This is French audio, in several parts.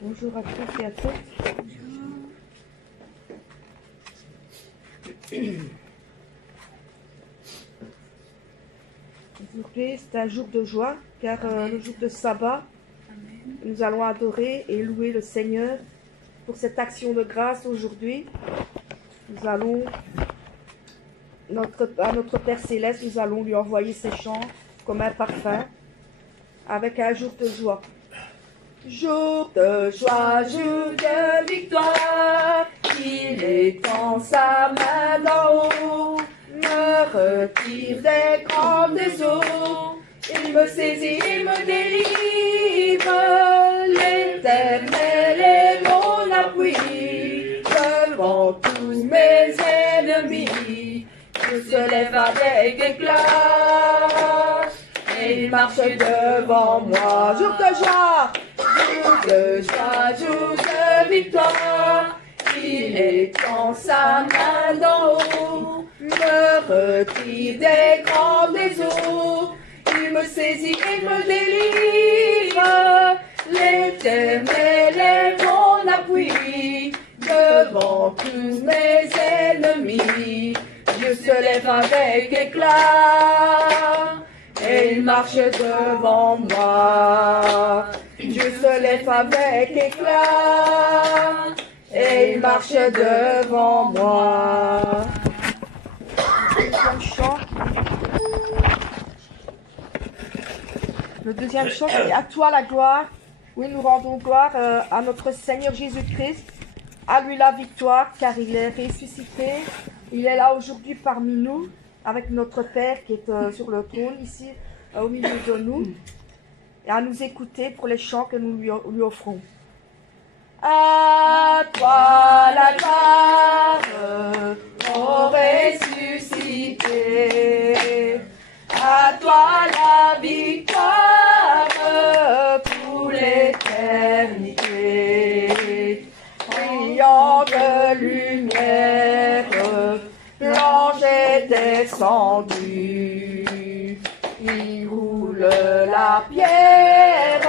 Bonjour à tous et à toutes. Aujourd'hui, c'est un jour de joie, car le jour de sabbat, nous allons adorer et louer le Seigneur pour cette action de grâce aujourd'hui. Nous allons, à notre Père Céleste, nous allons lui envoyer ces chants comme un parfum, avec un jour de joie. Jour de joie, jour de victoire, il étend sa main d'en haut, me retire des grandes eaux, il me saisit, il me délivre, l'Éternel est mon appui, devant tous mes ennemis, je se lève avec éclat, et il marche devant moi. Jour de joie! Jour de joie, jour de victoire, il étend sa main d'en haut, me retire des grandes eaux, il me saisit et me délivre, l'Éternel est mon appui, devant tous mes ennemis, Dieu se lève avec éclat, et il marche devant moi. Dieu se lève avec éclat, et il marche devant moi. Le deuxième chant, c'est à toi la gloire. Oui, nous rendons gloire à notre Seigneur Jésus-Christ, à lui la victoire, car il est ressuscité. Il est là aujourd'hui parmi nous, avec notre Père qui est sur le trône ici, au milieu de nous, et à nous écouter pour les chants que nous lui offrons. À toi la gloire, ô ressuscité, à toi la victoire pour l'éternité, brillant de lumière, l'ange est descendu, il roule la pierre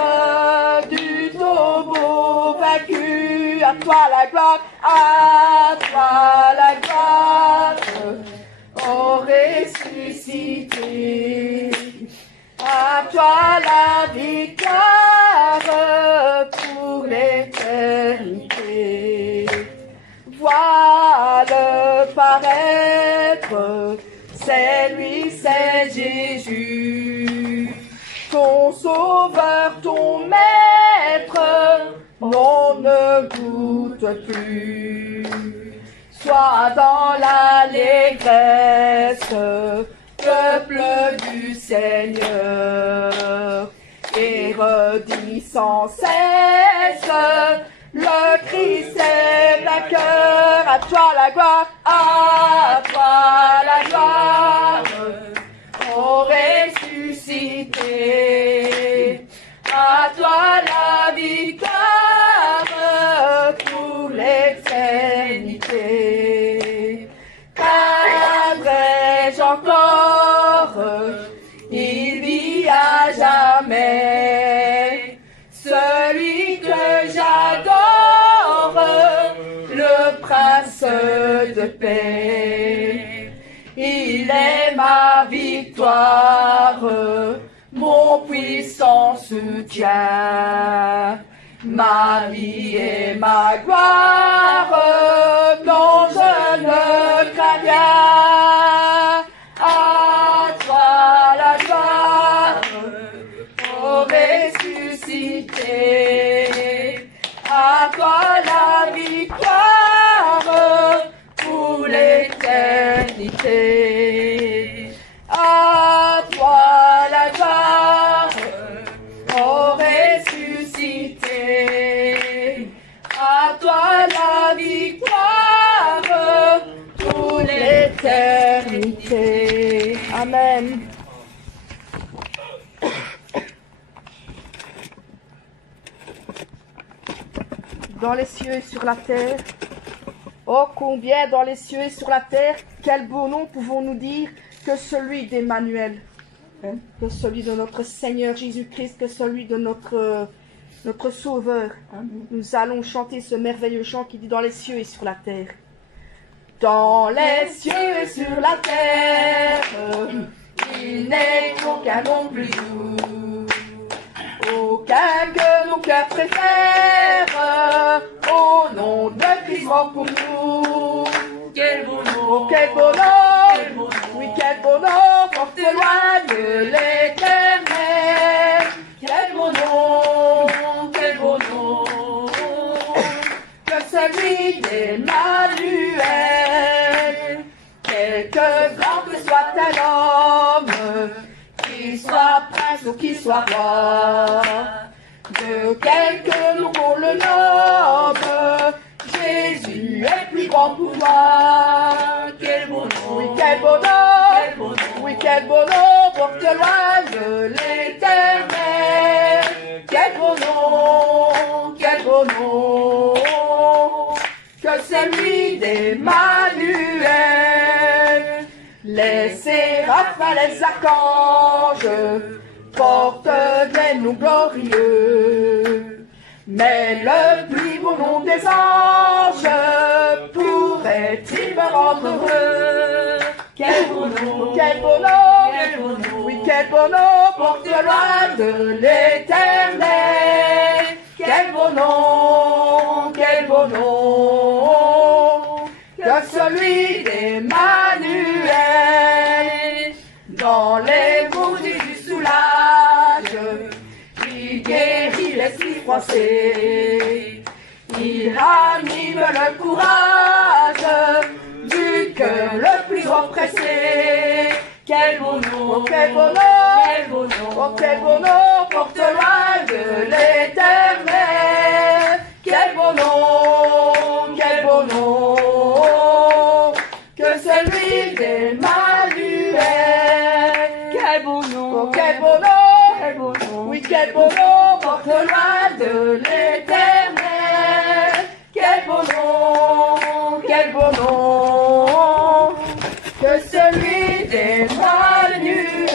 du tombeau vaincu. À toi la gloire, à toi la gloire, ô ressuscité, à toi la victoire pour l'éternité. Vois-le paraître, c'est lui, c'est Jésus, ton sauveur, ton maître, non, ne goûte plus. Sois dans l'allégresse, peuple du Seigneur, et redis sans cesse, le Christ est vainqueur. À toi la gloire, à toi la gloire, ô ressuscité, à toi la victoire pour l'éternité. Qu'aimerais-je encore, il vit à jamais, celui que j'adore, le prince de paix. Il est ma victoire, mon puissant soutien, ma vie et ma gloire, dont je ne crains rien. À toi la gloire, ô ressuscité, à toi la victoire pour l'éternité. À toi la gloire, ô ressuscité, à toi la victoire pour l'éternité. Amen. Dans les cieux et sur la terre, oh combien dans les cieux et sur la terre, quel beau nom pouvons-nous dire que celui d'Emmanuel, que celui de notre Seigneur Jésus-Christ, que celui de notre notre Sauveur. Nous allons chanter ce merveilleux chant qui dit dans les cieux et sur la terre. Dans les cieux et sur la terre, il n'est aucun nom plus doux, aucun que nos cœurs préfèrent, au nom de Christ mort pour nous. Quel beau nom, Oh, quel beau nom, oui, quel beau nom, porte loin de l'éternel. Quel beau nom, quel beau nom, que celui d'Emmanuel. Quelque grand que soit un homme, qu'il soit prince ou qu'il soit roi, de quelque nom qu'on le nomme, Jésus est plus grand pouvoir. quel beau nom, Oui, quel beau nom, oui, quel beau nom, porte loin de l'éternel. Quel beau nom, que celui d'Emmanuel. Les séraphins, les archanges portent des noms glorieux, mais le plus beau nom des anges pourrait-il me rendre heureux? quel beau nom, Quel beau nom, quel beau nom, oui, quel beau nom, porte loin de l'éternel. Quel beau nom, que celui d'Emmanuel. Dans les mots Jésus soulage, il guérit l'esprit froissé, il ranime le courage du cœur le plus oppressé. quel beau nom, Oh, quel beau nom, quel beau nom, oh, quel beau nom, porte loin de l'éternel. Quel beau nom, que celui d'Emmanuel. quel beau nom, Oh, quel beau nom, quel beau nom, oui, quel beau nom, porte loin de l'éternel. Quel beau nom, que celui d'Emmanuel.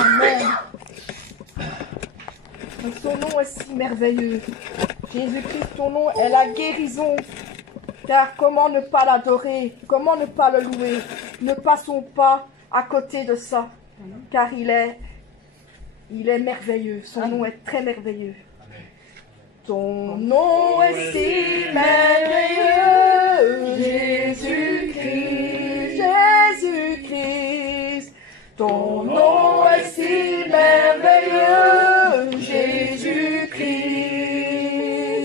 Amen. Son nom est si merveilleux. Jésus-Christ, ton nom est la guérison. Car comment ne pas l'adorer? Comment ne pas le louer? Ne passons pas à côté de ça. Car il est merveilleux. Son nom est très merveilleux. Ton nom est si merveilleux, Jésus-Christ, Jésus-Christ. Ton nom est si merveilleux,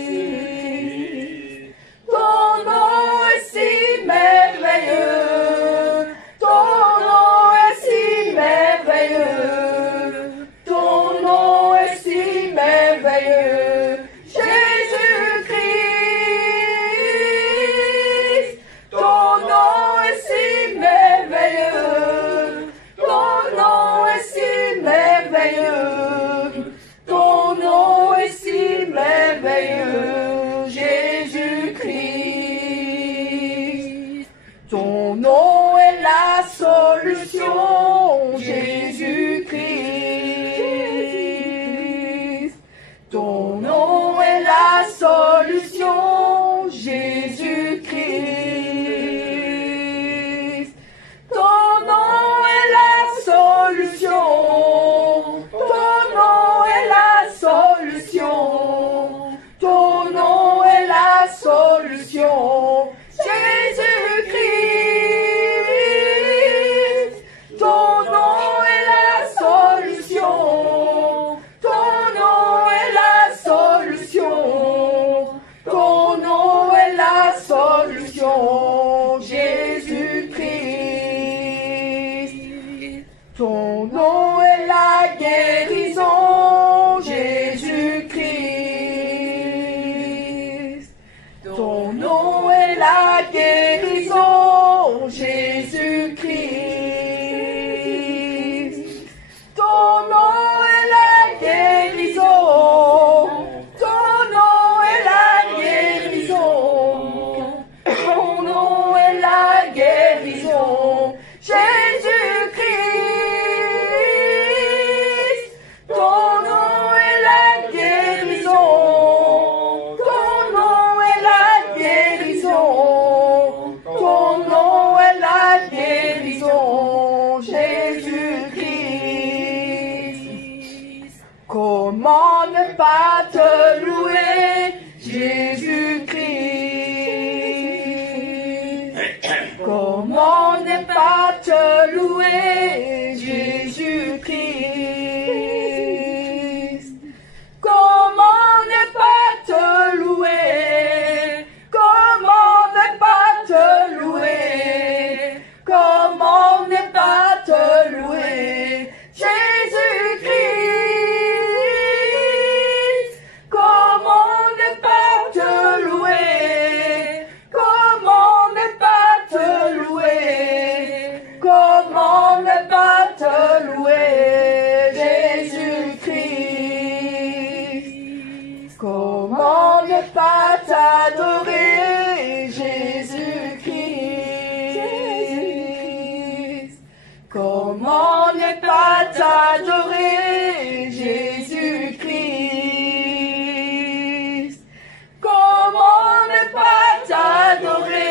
Jésus-Christ. Ton nom est si merveilleux, ton nom est si merveilleux, ton nom est si merveilleux, Jésus-Christ. Ton nom est si merveilleux, ton nom est si merveilleux, ton nom est si merveilleux, Jésus-Christ. Ton nom est la solution, Jésus-Christ. Ton nom est la solution, Jésus-Christ. Ton nom est la solution, ton nom est la solution, ton nom est la solution, Jésus-Christ. Ton nom est la solution, ton nom est la solution, ton nom est la solution, Jésus-Christ. Ton nom est la guérison, Jésus-Christ. Ton nom est la guérison, Jésus-Christ. Ton nom est la guérison, ton nom est la guérison, ton nom est la guérison, Jésus-Christ. Comment ne pas te louer, Jésus-Christ? Comment ne pas te louer, Jésus-Christ? Comment ne pas te louer? Comment ne pas te louer? Comment ne pas te louer, Jésus-Christ? Comment ne pas te louer? Comment ne pas te louer? Comment ne pas te louer, Jésus-Christ? Comment ne pas t'adorer, Jésus-Christ? Comment ne pas t'adorer, Jésus-Christ? Comment ne pas t'adorer?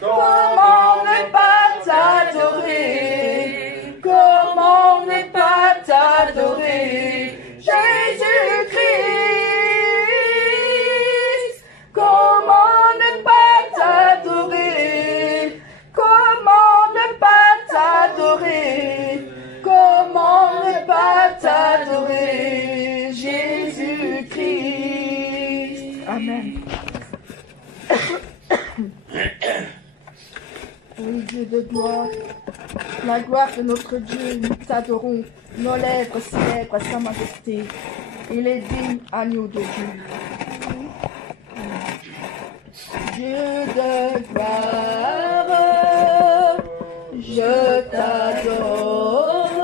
Comment ne pas t'adorer? Comment ne pas t'adorer, Jésus-Christ? Comment ne pas t'adorer? Comment ne pas t'adorer? Comment ne pas t'adorer, Jésus-Christ? Amen. Oui, Dieu de gloire, la gloire de notre Dieu, nous t'adorons, nos lèvres célèbrent sa majesté. Il est digne, agneau de Dieu. Dieu de gloire, je t'adore,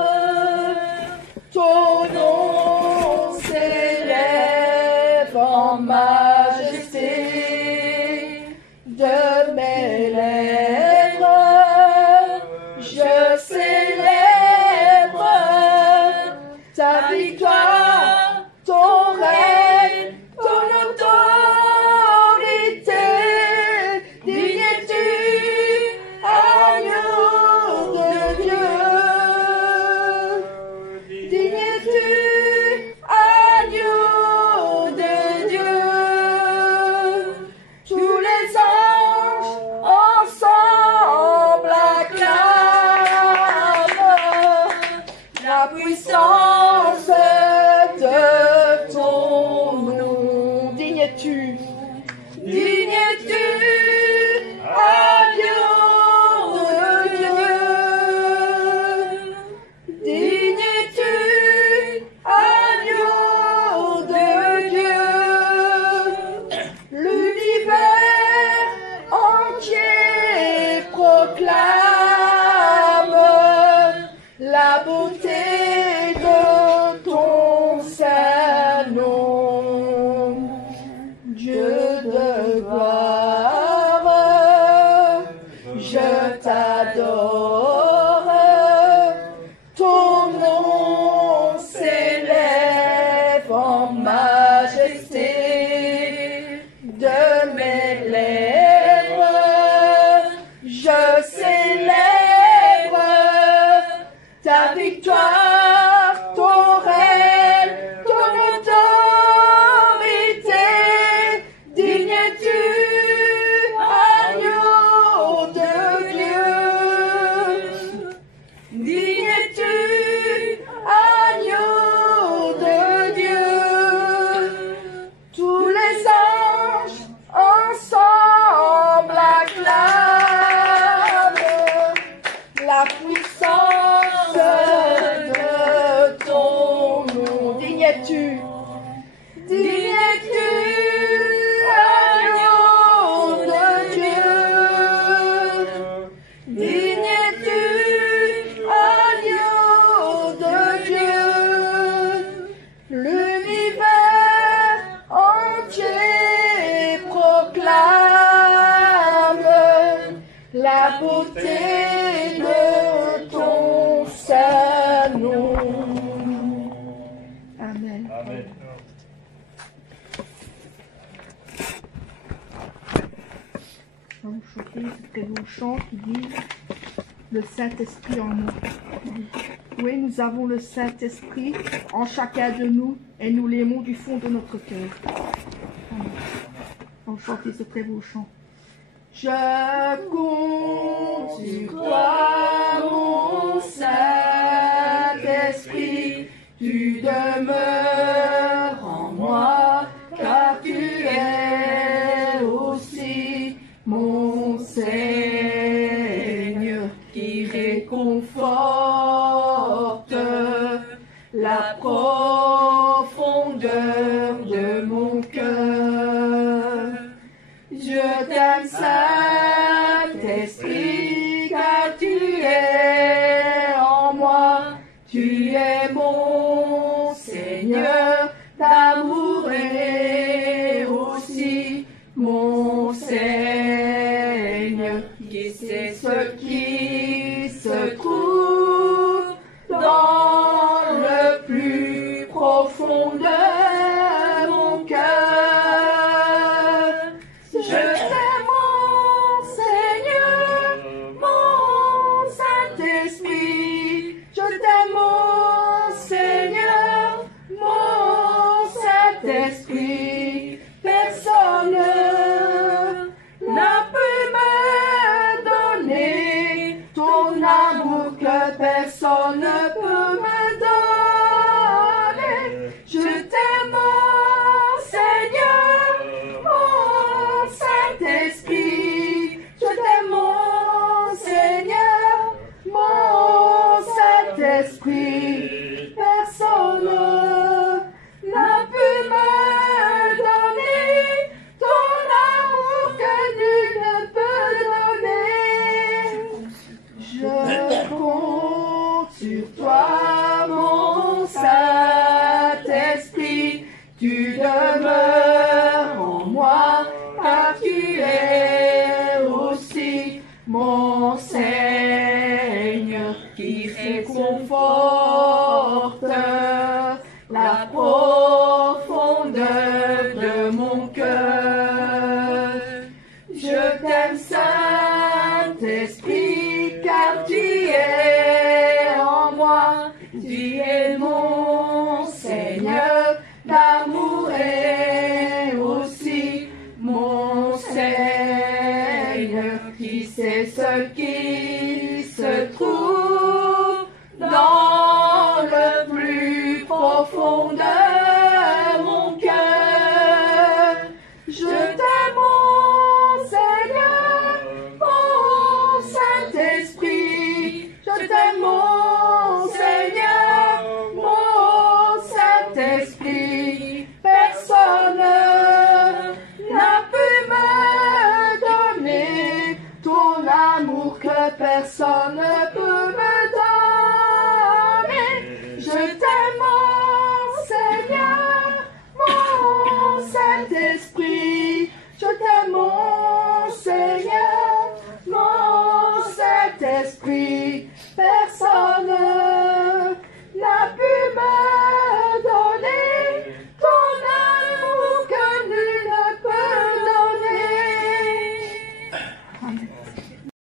ton nom s'élève en majesté. De mes lèvres, je célèbre ta victoire, ton règne, ton autorité. Digne es-tu, agneau de Dieu. Digne es-tu, agneau de Dieu. Tous les anges ensemble acclament la puissance de ton nom. Digne es-tu, agneau de Dieu. Digne es-tu, agneau de Dieu. L'univers entier proclame la beauté de ton saint nom. Dieu de gloire, je t'adore, ton nom s'élève en majesté. De mes lèvres, je célèbre ta victoire, ton règne, ton autorité. Digne es-tu, agneau de Dieu. Digne es-tu, agneau de Dieu. Tous les anges ensemble acclament la puissance de ton nom. Digne es-tu, agneau de Dieu. Digne es-tu, agneau de Dieu. L'univers entier proclame la beauté de ton saint nom. Amen. Amen. On va chanter ce très beau chant qui dit le Saint-Esprit en nous. Oui, nous avons le Saint-Esprit en chacun de nous et nous l'aimons du fond de notre cœur. On va chanter ce très beau chant. Je compte sur toi, mon Saint-Esprit, tu demeures en moi, car tu es aussi mon Seigneur qui réconforte la profondeur de mon cœur. Je t'aime, Saint-Esprit, car tu es en moi, tu es mon Seigneur, d'amour et aussi mon Seigneur, qui c'est ce qui se trouve dans le plus profond de mon cœur. Je t'aime, mon Seigneur, mon Saint-Esprit, je t'aime, mon Seigneur, mon Saint-Esprit, personne n'a pu me donner ton amour que personne ne peut me donner. Je t'aime, mon Seigneur, mon Saint-Esprit, je t'aime, mon Seigneur, mon Saint-Esprit, personne n'a pu me donner ton amour que nul ne peut donner. Je compte sur toi, mon Saint-Esprit, tu demeures en moi, car tu es aussi mon Seigneur qui réconforte la profondeur de mon cœur. Je t'aime, Saint-Esprit, car tu es en moi, tu es mon Seigneur, d'amour et aussi mon Seigneur, qui sait ce qui se trouve dans le plus profond de mon cœur. Je t'aime, mon Seigneur, mon Saint-Esprit, je t'aime, mon Seigneur, mon Saint-Esprit, personne n'a pu me donner ton amour que personne ne peut me donner. Je t'aime, mon Seigneur, mon Saint-Esprit, je t'aime, mon Seigneur, mon Saint-Esprit, personne